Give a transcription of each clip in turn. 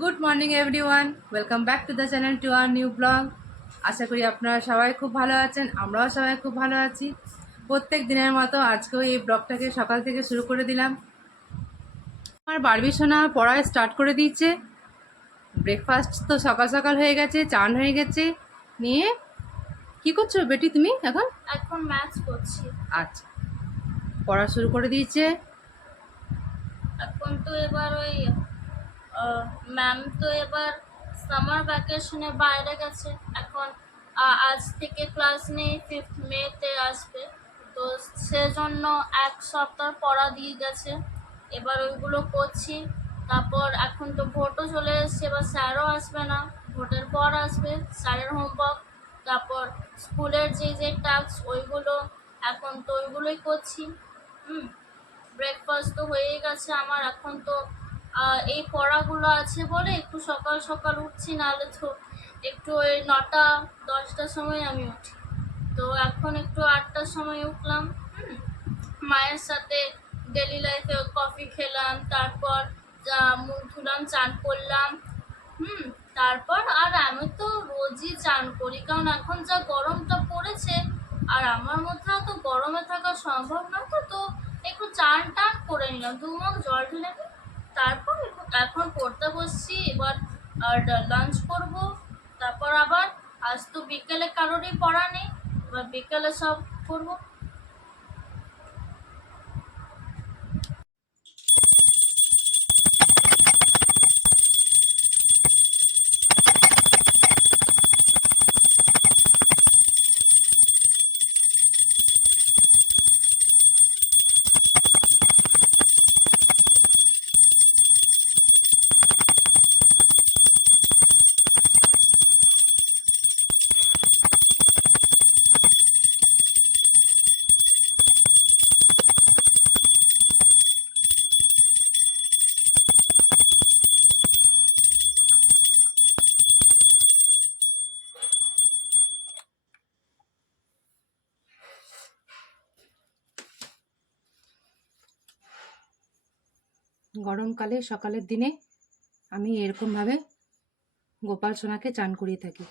Good morning everyone, welcome back to the channel to our new blog. আশা করি আপনারা সবাই খুব ভালো আছেন, আমরাও সবাই খুব ভালো আছি। প্রত্যেক দিনের মতো আজকেও এই ব্লগটাকে সকাল থেকে শুরু করে দিলাম। আমার বারবি সোনা পড়ায় স্টার্ট করে দিয়েছে। ব্রেকফাস্ট তো সকাল সকাল হয়ে গেছে, চান হয়ে গেছে। নিয়ে কি করছো বেটি তুমি এখন? এখন ম্যাথস করছি। আচ্ছা, পড়া শুরু করে দিয়েছে। এখন তো এবার ওই ম্যাম তো এবার সামার ভ্যাকেশনে বাইরে গেছে। এখন আজ থেকে ক্লাস নেই, 5th মে আসবে। তো সেজন্য এক সপ্তাহ পড়া দিয়ে গেছে, এবার ওইগুলো করছি। তারপর এখন তো ভোটও চলে এসছে, এবার স্যারও আসবে না, ভোটের পর আসবে স্যারের হোমওয়ার্ক। তারপর স্কুলের যে যে টাস্ক ওইগুলো, এখন তো ওইগুলোই করছি। হুম ব্রেকফাস্ট তো হয়েই গেছে আমার। এখন তো এই পড়াগুলো আছে বলে একটু সকাল সকাল উঠছি, নাহলে তো একটু ওই 9টা 10টার সময় আমি উঠি। তো এখন একটু 8টার সময় উঠলাম। হুম, মায়ের সাথে ডেলি লাইফে কফি খেলাম, তারপর মুখ ধুলাম, চান করলাম। হুম তারপর আর আমি তো রোজই চান করি, কারণ এখন যা গরমটা পড়েছে, আর আমার মধ্যে তো গরমে থাকা সম্ভব না। তো একটু চান টান করে নিলাম, 2 মগ জল ঢেলে নিই। তারপর এখন পড়তে বসছি এবার। আর লাঞ্চ করব। তারপর আবার আজ তো বিকেলে কারোরই পড়া নেই, এবার বিকেলে সব করবো। গরমকালে সকালের দিনে আমি এরকমভাবে গোপাল সোনাকে চান করিয়ে থাকি।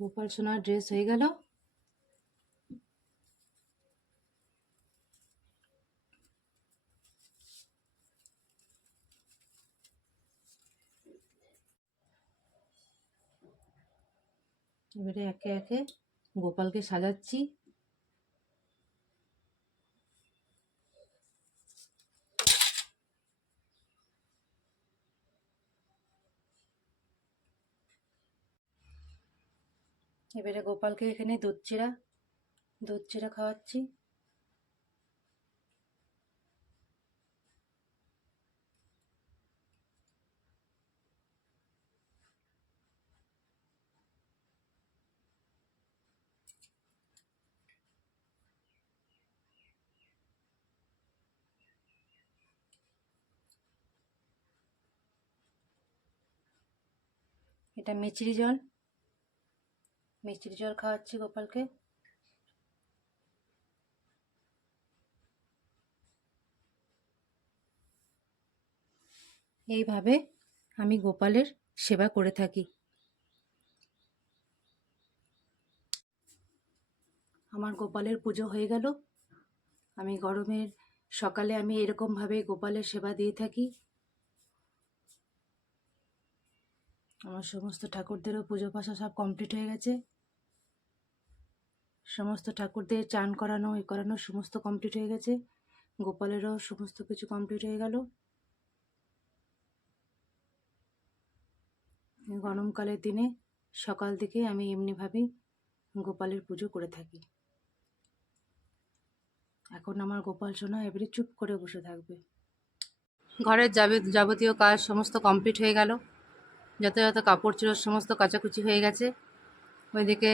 গোপাল সোনার ড্রেস হয়ে গেল। এবারে একে একে গোপালকে সাজাচ্ছি। এবারে গোপালকে এখানে দুধ চিরা খাওয়াচ্ছি। এটা মিষ্টির জল খাওয়াচ্ছি গোপালকে। এইভাবে আমি গোপালের সেবা করে থাকি। আমার গোপালের পুজো হয়ে গেল। আমি গরমের সকালে আমি এরকমভাবে গোপালের সেবা দিয়ে থাকি। আমার সমস্ত ঠাকুরদেরও পুজো পাশা সব কমপ্লিট হয়ে গেছে। সমস্ত ঠাকুরদের চান করানো সমস্ত কমপ্লিট হয়ে গেছে। গোপালেরও সমস্ত কিছু কমপ্লিট হয়ে গেল। গরমকালের দিনে সকাল থেকে আমি এমনিভাবেই গোপালের পুজো করে থাকি। এখন আমার গোপাল সোনা এবারে চুপ করে বসে থাকবে। ঘরের যাবতীয় কাজ সমস্ত কমপ্লিট হয়ে গেল। যত যত কাপড় ছিল সমস্ত কাচাকুচি হয়ে গেছে। ওইদিকে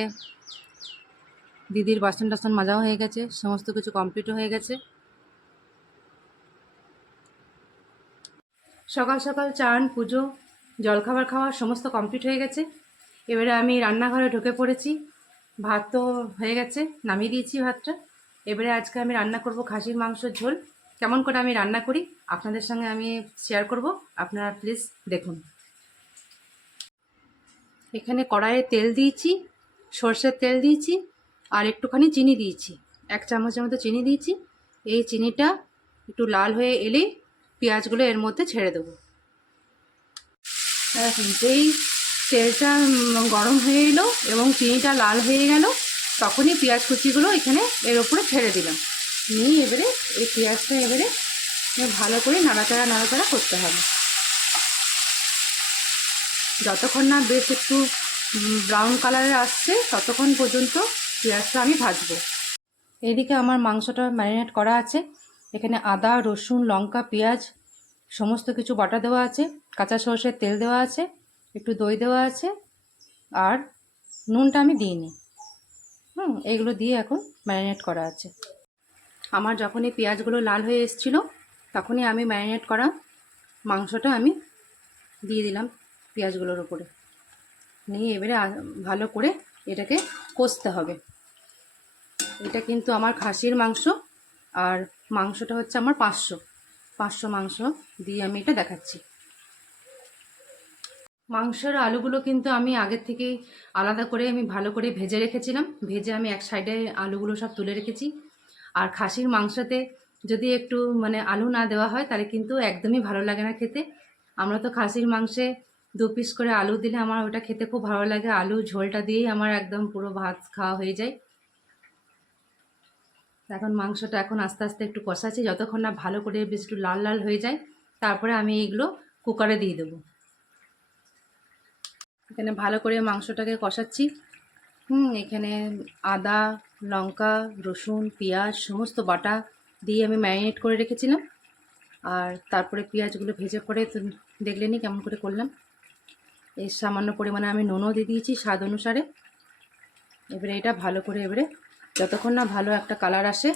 দিদির বাসন টাসন মাজাও হয়ে গেছে, সমস্ত কিছু কমপ্লিটও হয়ে গেছে। সকাল সকাল চান, পুজো, জলখাবার খাওয়া সমস্ত কমপ্লিট হয়ে গেছে। এবারে আমি রান্নাঘরে ঢুকে পড়েছি। ভাত তো হয়ে গেছে, নামিয়ে দিয়েছি ভাতটা। এবারে আজকে আমি রান্না করব খাসির মাংসের ঝোল। কেমন করে আমি রান্না করি আপনাদের সঙ্গে আমি শেয়ার করব, আপনারা প্লিজ দেখুন। এখানে কড়াইয়ে তেল দিয়েছি, সর্ষের তেল দিয়েছি, আর একটুখানি চিনি দিয়েছি, 1 চামচের মতো চিনি দিয়েছি। এই চিনিটা একটু লাল হয়ে এলেই পেঁয়াজগুলো এর মধ্যে ছেড়ে দেবো। যেই তেলটা গরম হয়ে এলো এবং চিনিটা লাল হয়ে গেল, তখনই পেঁয়াজ কুচিগুলো এখানে এর ওপরে ছেড়ে দিলাম। নিয়ে এবারে এই পেঁয়াজটা এবারে ভালো করে নাড়াচাড়া করতে হবে। যতক্ষণ না বেশ একটু ব্রাউন কালারে আসছে ততক্ষণ পর্যন্ত পেঁয়াজটা আমি ভাজবো। এদিকে আমার মাংসটা ম্যারিনেট করা আছে। এখানে আদা, রসুন, লঙ্কা, পেঁয়াজ সমস্ত কিছু বাটা দেওয়া আছে, কাঁচা সরষের তেল দেওয়া আছে, একটু দই দেওয়া আছে, আর নুনটা আমি দিইনি। এইগুলো দিয়ে এখন ম্যারিনেট করা আছে। আমার যখন এই পেঁয়াজগুলো লাল হয়ে এসেছিলো তখনই আমি ম্যারিনেট করা মাংসটা আমি দিয়ে দিলাম পেঁয়াজগুলোর উপরে। নিয়ে এবারে ভালো করে এটাকে কষতে হবে। এটা কিন্তু আমার খাসির মাংস, আর মাংসটা হচ্ছে আমার 500 মাংস দিয়ে আমি এটা দেখাচ্ছি। মাংসের আলুগুলো কিন্তু আমি আগের থেকেই আলাদা করে আমি ভালো করে ভেজে রেখেছিলাম। ভেজে আমি এক সাইডে আলুগুলো সব তুলে রেখেছি। আর খাসির মাংসতে যদি একটু মানে আলু না দেওয়া হয় তাহলে কিন্তু একদমই ভালো লাগে না খেতে। আমরা তো খাসির মাংসে 2 পিস করে আলু দিলে আমার ওটা খেতে খুব ভালো লাগে। আলু ঝোলটা দিয়েই আমার একদম পুরো ভাত খাওয়া হয়ে যায়। এখন মাংসটা এখন আস্তে আস্তে একটু কষাচ্ছি, যতক্ষণ না ভালো করে বেশ একটু লাল লাল হয়ে যায়। তারপরে আমি এইগুলো কুকারে দিয়ে দেবো। এখানে ভালো করে মাংসটাকে কষাচ্ছি। এখানে আদা, লঙ্কা, রসুন, পেঁয়াজ সমস্ত বাটা দিয়ে আমি ম্যারিনেট করে রেখেছিলাম। আর তারপরে পেঁয়াজগুলো ভেজে পরে তো দেখলেনি কেমন করে করলাম। এর সামান্য পরিমাণে আমি নুনও দিয়ে দিয়েছি স্বাদ অনুসারে। এবারে এটা ভালো করে এবারে যতক্ষণ না ভালো একটা কালার আসে,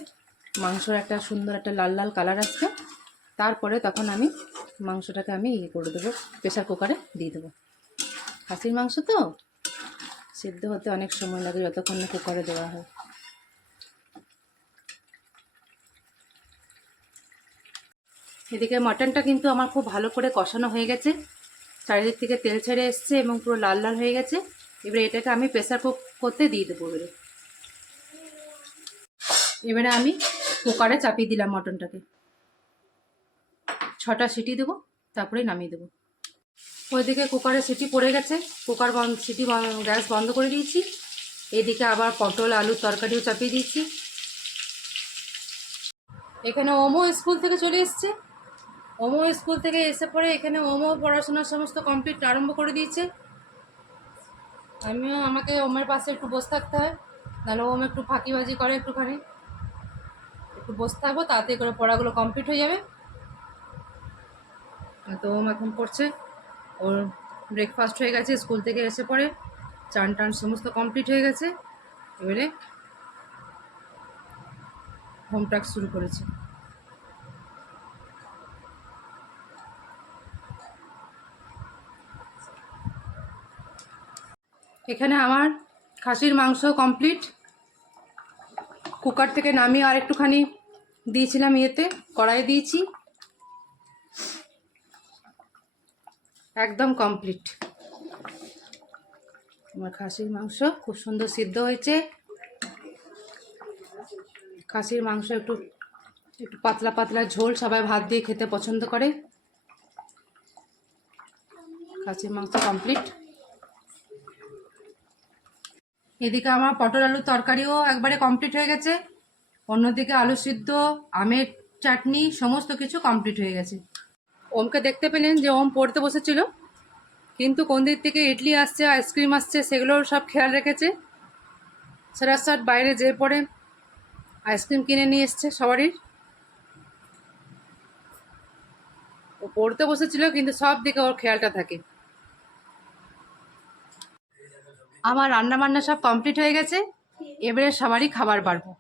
মাংসর একটা সুন্দর একটা লাল লাল কালার আসবে, তারপরে তখন আমি মাংসটাকে আমি করে দেবো, প্রেসার কুকারে দিয়ে দেবো। খাসির মাংস তো সিদ্ধ হতে অনেক সময় লাগে যতক্ষণ না কুকারে দেওয়া হয়। এদিকে মাটনটা কিন্তু আমার খুব ভালো করে কষানো হয়ে গেছে, চারিদিক থেকে তেল ছেড়ে এসছে এবং পুরো লাল লাল হয়ে গেছে। এবারে এটাকে আমি প্রেসার কুক করতে দিয়ে দেবো। এবারে আমি কুকারে চাপিয়ে দিলাম মটনটাকে। 6টা সিটি দেবো, তারপরে নামিয়ে দেবো। ওইদিকে কুকারে সিটি পড়ে গেছে, গ্যাস বন্ধ করে দিয়েছি। এদিকে আবার পটল আলুর তরকারিও চাপিয়ে দিয়েছি। এখানে ওমো স্কুল থেকে চলে এসছে। ওমো স্কুল থেকে এসে পরে এখানে ওমো পড়াশোনার সমস্ত কমপ্লিট আরম্ভ করে দিয়েছে। আমাকে ওমের পাশে একটু বসে থাকতে হয়, নাহলে ওম একটু ফাঁকিবাজি করে, একটু বসে থাকবো, তাড়াতাড়ি করে পড়াগুলো কমপ্লিট হয়ে যাবে। তো ওম এখন পড়ছে। ওর ব্রেকফাস্ট হয়ে গেছে, স্কুল থেকে এসে পরে চান টান সমস্ত কমপ্লিট হয়ে গেছে। এবারে হোমওয়ার্ক শুরু করেছে। এখানে আমার খাসির মাংস কমপ্লিট। কুকার থেকে নামিয়ে আর একটুখানি দিয়েছিলাম কড়াইয়ে দিয়েছি, একদম কমপ্লিট। আমার খাসির মাংস খুব সুন্দর সিদ্ধ হয়েছে। খাসির মাংস একটু পাতলা পাতলা ঝোল, সবাই ভাত দিয়ে খেতে পছন্দ করে। খাসির মাংস কমপ্লিট। এদিকে আমার পটল আলুর তরকারিও একবারে কমপ্লিট হয়ে গেছে। অন্যদিকে আলু সিদ্ধ, আমের চাটনি সমস্ত কিছু কমপ্লিট হয়ে গেছে। ওমকে দেখতে পেলেন যে ওম পড়তে বসেছিল, কিন্তু কোন দিক থেকে ইডলি আসছে, আইসক্রিম আসছে, সেগুলোর সব খেয়াল রেখেছে। সারাসাট বাইরে যেয়ে পড়ে আইসক্রিম কিনে নিয়ে এসছে সবারই। ও পড়তে বসেছিল কিন্তু সব দিকে ওর খেয়ালটা থাকে। আমার রান্না বান্না সব কমপ্লিট হয়ে গেছে, এবারে সবারই খাবার বাড়বো।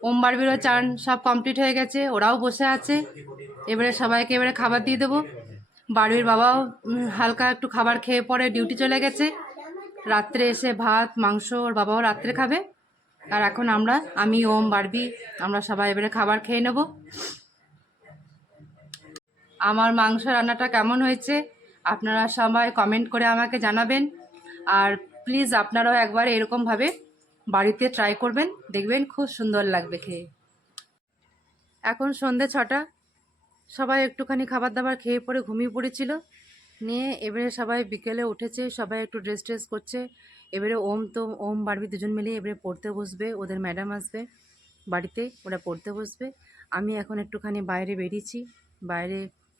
ওম বাড়বিরও চান সব কমপ্লিট হয়ে গেছে, ওরাও বসে আছে। এবারে সবাইকে এবারে খাবার দিয়ে দেবো। বাড়ির বাবাও হালকা একটু খাবার খেয়ে পরে ডিউটি চলে গেছে। রাত্রে এসে ভাত মাংস ওর বাবাও রাত্রে খাবে। আর এখন আমি ওম বাড়বি আমরা সবাই এবারে খাবার খেয়ে নেব। আমার মাংস রান্নাটা কেমন হয়েছে আপনারা সবাই কমেন্ট করে আমাকে জানাবেন। আর প্লিজ আপনারাও একবার এরকমভাবে বাড়িতে ট্রাই করবেন, দেখবেন খুব সুন্দর লাগবে খেয়ে। এখন সন্ধে 6টা, সবাই একটুখানি খাবার দাবার খেয়ে পরে ঘুমিয়ে পড়েছিল। নিয়ে এবারে সবাই বিকেলে উঠেছে, সবাই একটু ড্রেস করছে। এবারে ওম বাড়বি দুজন মিলে এবারে পড়তে বসবে, ওদের ম্যাডাম আসবে বাড়িতে, ওরা পড়তে বসবে। আমি এখন একটুখানি বাইরে বেরিয়েছি, বাইরে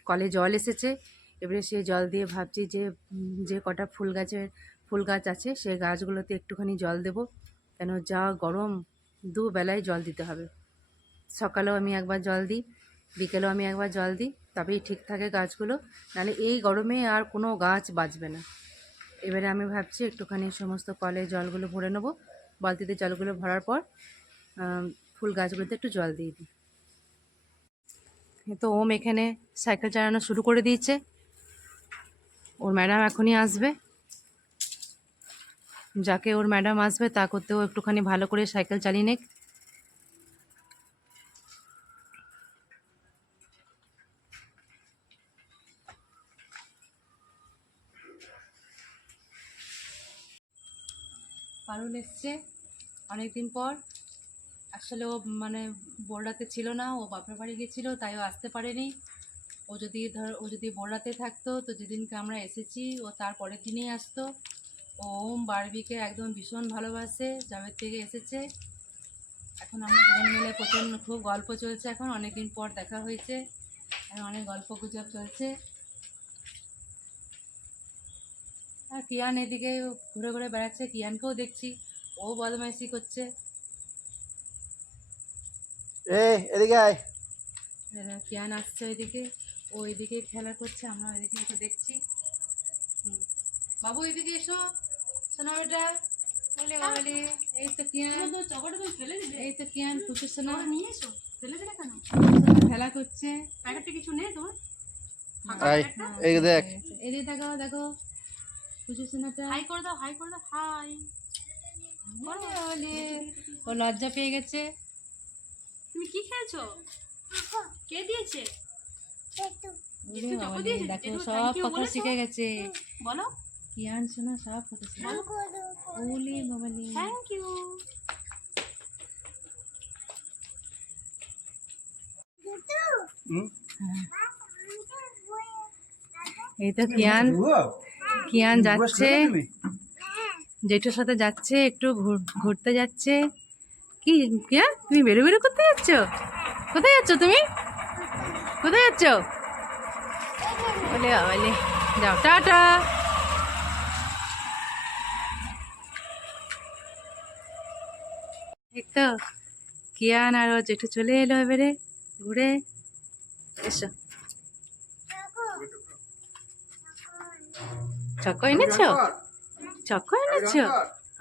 কলে জল এসেছে। এবারে সেই জল দিয়ে ভাবছি যে কটা ফুল গাছ আছে সেই গাছগুলোতে একটুখানি জল দেব, কেন যা গরম দুবেলায় জল দিতে হবে। সকালেও আমি একবার জল দিই, বিকেলেও আমি একবার জল দিই, তবেই ঠিক থাকে গাছগুলো, নাহলে এই গরমে আর কোনো গাছ বাঁচবে না। এবারে আমি ভাবছি একটুখানি সমস্ত কলে জলগুলো ভরে নেবো, বালতিতে জলগুলো ভরার পর ফুল গাছগুলোতে একটু জল দিয়ে দিই। তো ওম এখানে সাইকেল চালানো শুরু করে দিয়েছে, ওর ম্যাডাম এখনই আসবে। যাকে ওর ম্যাডাম আসবে তা করতেও একটুখানি ভালো করে সাইকেল চালিয়ে নেক। পারুল এসছে অনেকদিন পর। আসলে ও মানে বোরডাতে ছিল না, ও বাপের বাড়ি গেছিলো, তাই ও আসতে পারেনি। ও যদি বোরডাতে থাকতো তো যেদিনকে আমরা এসেছি ও তার পরের দিনেই আসতো। ও ওম বারবিকে একদম ভীষণ ভালোবাসে, যবের থেকে এসেছে। এখন আমরা দুজন মিলে খুব গল্প চলছে, এখন অনেকদিন পর দেখা হয়েছে, এখন অনেক গল্প গুজব চলছে। আর কিয়ান এদিকে ঘুরে ঘুরে বেড়াচ্ছে, কিয়ানকেও দেখছি ও বদমাইশি করছে। এদিকে আয়। কিয়ান আসছে ওইদিকে, ও এদিকে খেলা করছে, আমরা ওইদিকে এসে দেখছি। বাবু এদিকে এসো, শোনা বেটা। বলে বাবালি, এই তো কিয়ান, এই তো কিয়ান খুশি শোনা নিয়ে এসো। খেলা করছে, প্যাকেটে কিছু নেই তোমার? এই দেখ, এদিকে দেখো দেখো খুশি শোনাটা। হাই করে দাও, হাই করে দাও, হাই। ও লজ্জা পেয়ে গেছে। তুমি কি খেয়েছো? কে দিয়েছে? দেখো সব কথা শিখে গেছে, বলো। কিয়ান শোনা সব কথা শিখে ওলি বাবালি। Thank you. এই তো কিয়ান যাচ্ছে, জেঠুর সাথে যাচ্ছে, একটু ঘুরতে যাচ্ছে। কি কিয়ান তুমি বেরো বেরো করতে যাচ্ছ? কোথায় যাচ্ছ তুমি? কোথায় যাচ্ছ? বলে বলে যাও, টাটা। এই তো কিয়ান আর ও জেঠু চলে এলো এবারে ঘুরে। এসো, চক্কো এনেছো? চক্কো এনেছো?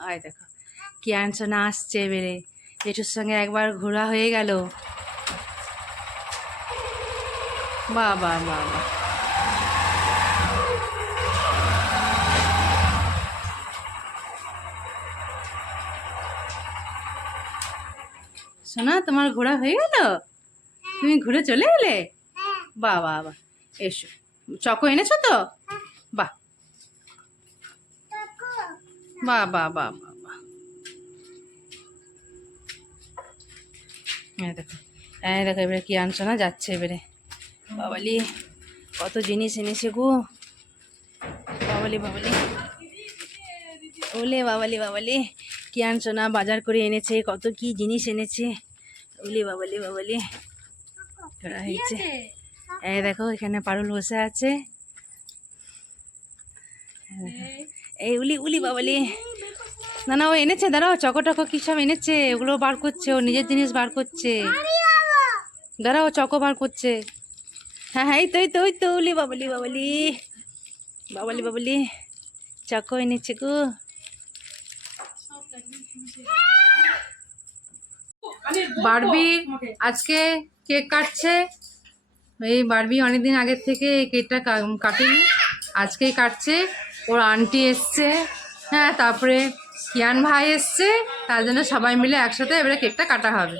আয় দেখো কিয়ান সোনা আসছে এবারে, জেঠুর সঙ্গে একবার ঘোরা হয়ে গেল। বাহ বাহ বাহ বাহ। সোনা তোমার ঘোরা হয়ে গেল, তুমি ঘুরে চলে এলে? বাহ বাহ বাহ। এসো, চকো এনেছো তো? বাহ বাহ বাহ বাহ বাহ বাহ। দেখো দেখো এবারে কি আনশোনা যাচ্ছে এবারে। বাবালি কত জিনিস এনেছে গো, বাবালি বাবালি, ওলে বাবালি বাবালি। কি আনশোনা বাজার করে এনেছে, কত কি জিনিস এনেছে, ওলে বাবালি বাবালি। হয়েছে দেখো এখানে পারুল বসে আছে। এই উলি উলি বাবালি, না না ও এনেছে, দাঁড়াও, চকো টকো কী সব এনেছে, ওগুলো বার করছে, ও নিজের জিনিস বার করছে। দাঁড়াও, চকো বার করছে। হ্যাঁ হ্যাঁ, এই তো এই তো ওই তো, উলি বাবলি বাবলি বাবলি বাবলি, চকো এনেছে গো। বারবি আজকে কেক কাটছে। এই বারবি অনেকদিন আগের থেকে এই কেকটা কাটেনি, আজকেই কাটছে। ওর আন্টি এসছে, হ্যাঁ, তারপরে কিয়ান ভাই এসছে, তার জন্য সবাই মিলে একসাথে এবারে কেকটা কাটা হবে।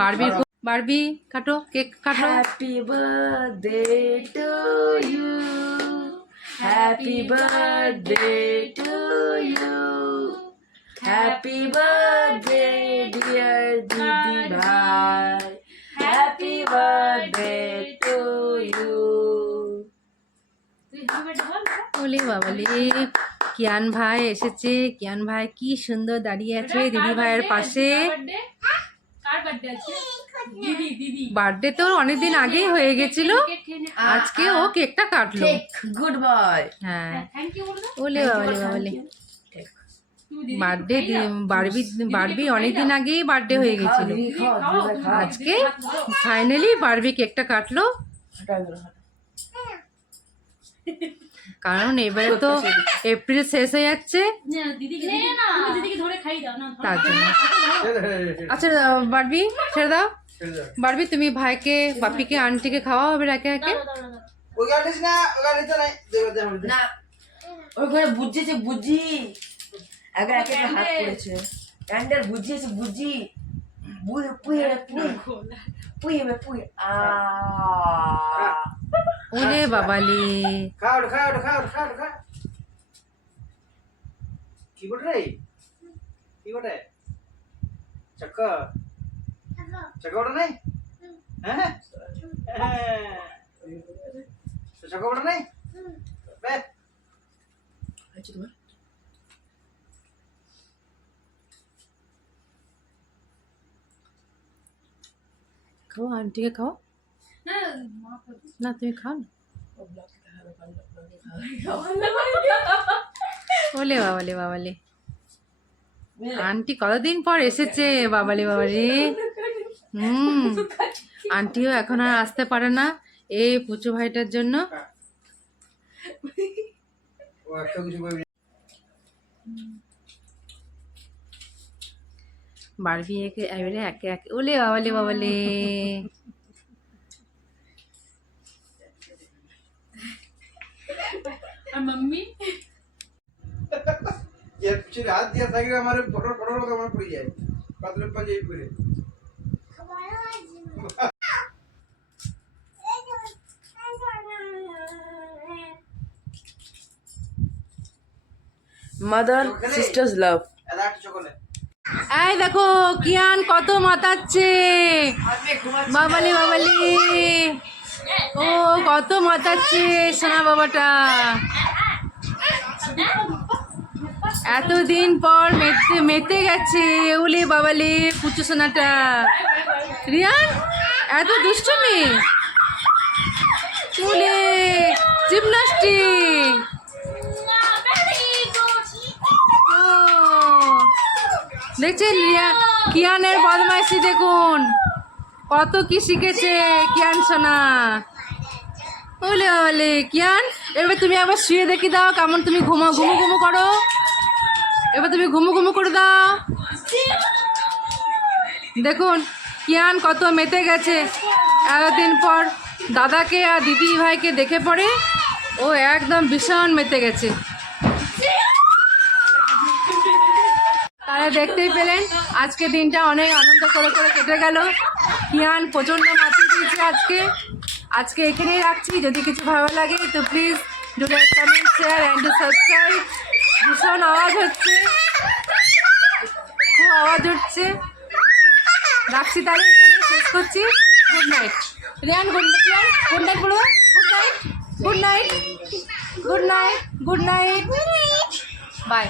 বারবি বারবি কাটো, কেক কাটো। Happy birthday to you, happy birthday to you, happy birthday dear দিদি ভাই, হ্যাপি বার্থডে টু ইউ। বলি বাবলি, কিয়ান ভাই এসেছে। কিয়ান ভাই কি সুন্দর দাঁড়িয়ে আছে দিদি ভাইয়ের পাশে। বার্থডে তো অনেকদিন আগেই হয়ে গেছিল, আজকে ও কেকটা কাটলো। Good boy. হ্যাঁ, বলে বাবলি বাবলি, বার্থডে বারবি অনেকদিন আগেই বার্থডে হয়ে গেছিল, আজকে ফাইনালি বারবি কেকটা কাটলো। কারণ এবারে তো এপ্রিল শেষ হয়ে যাচ্ছে, তার জন্য। আচ্ছা বারবি ছেড়ে দাও, বারবি তুমি ভাইকে, বাপিকে, আন্টিকে খাওয়া হবে একে একে। না ওই ঘরে বুঝিয়েছে, বুঝি আগে একে একটা হাত পড়েছে, অ্যান্ডার বুঝিয়েছে, বুঝি পুয়ে পুয়ে পুয়ে পুয়ে পুয়ে আ ওলে বাবালি, খাও খাও খাও খাও খা কি বটে কি বটে চক্কা চক্কা বটে নাই হ্যাঁ চক্কা বটে নাই বে আচ্ছা তোমার খাও, আন্টিকে খাও। না তুমি খাও না। ওলে বাবালে বাবালে, আন্টি কতদিন পর এসেছে, বাবালে বাবালে। আন্টিও এখন আর আসতে পারে না এই পুচু ভাইটার জন্য। বারবি একে এবারে একে একে, ওলে বাবালে বাবালে। मम्मी ये पीछे हाथ दिया था कि हमारे फोटो फोटो का हमारे पड़ जाए पतले पंजे पूरे mother sister's love। अदाट चॉकलेट এই দেখো কিয়ান কত মাতাচ্ছে, বাবালি বাবালি, ও কত মাতাচ্ছে সোনা বাবাটা। এতদিন পর মেতে গেছে, উলি বাবালি পুচু সোনাটা। রিয়ান এত দুষ্টুমি, উলে জিমনাস্টিক। দেখছেন কিয়ানের বদমাইশি, দেখুন কত কি শিখেছে কিয়ান সোনা। বলে বলে কিয়ান, এবার তুমি একবার শুয়ে দেখি দাও কেমন তুমি ঘুমো ঘুমো করো, এবার তুমি ঘুমো করে দাও। দেখুন কিয়ান কত মেতে গেছে, এতদিন পর দাদাকে আর দিদি ভাইকে দেখে পড়ে ও একদম ভীষণ মেতে গেছে। তারা দেখতেই পেলেন আজকে দিনটা অনেক আনন্দ করে কেটে গেল। কিয়ান প্রচণ্ড মাতিয়ে দিয়েছে আজকে এখানেই রাখছি। যদি কিছু ভালো লাগে তো please do like, comment, share and subscribe. ভীষণ আওয়াজ হচ্ছে, খুব আওয়াজ উঠছে। রাখছি তাহলে, এখানে শেষ করছি। Good night Riyan, good night বলো, good night, good night, good night, good night, by.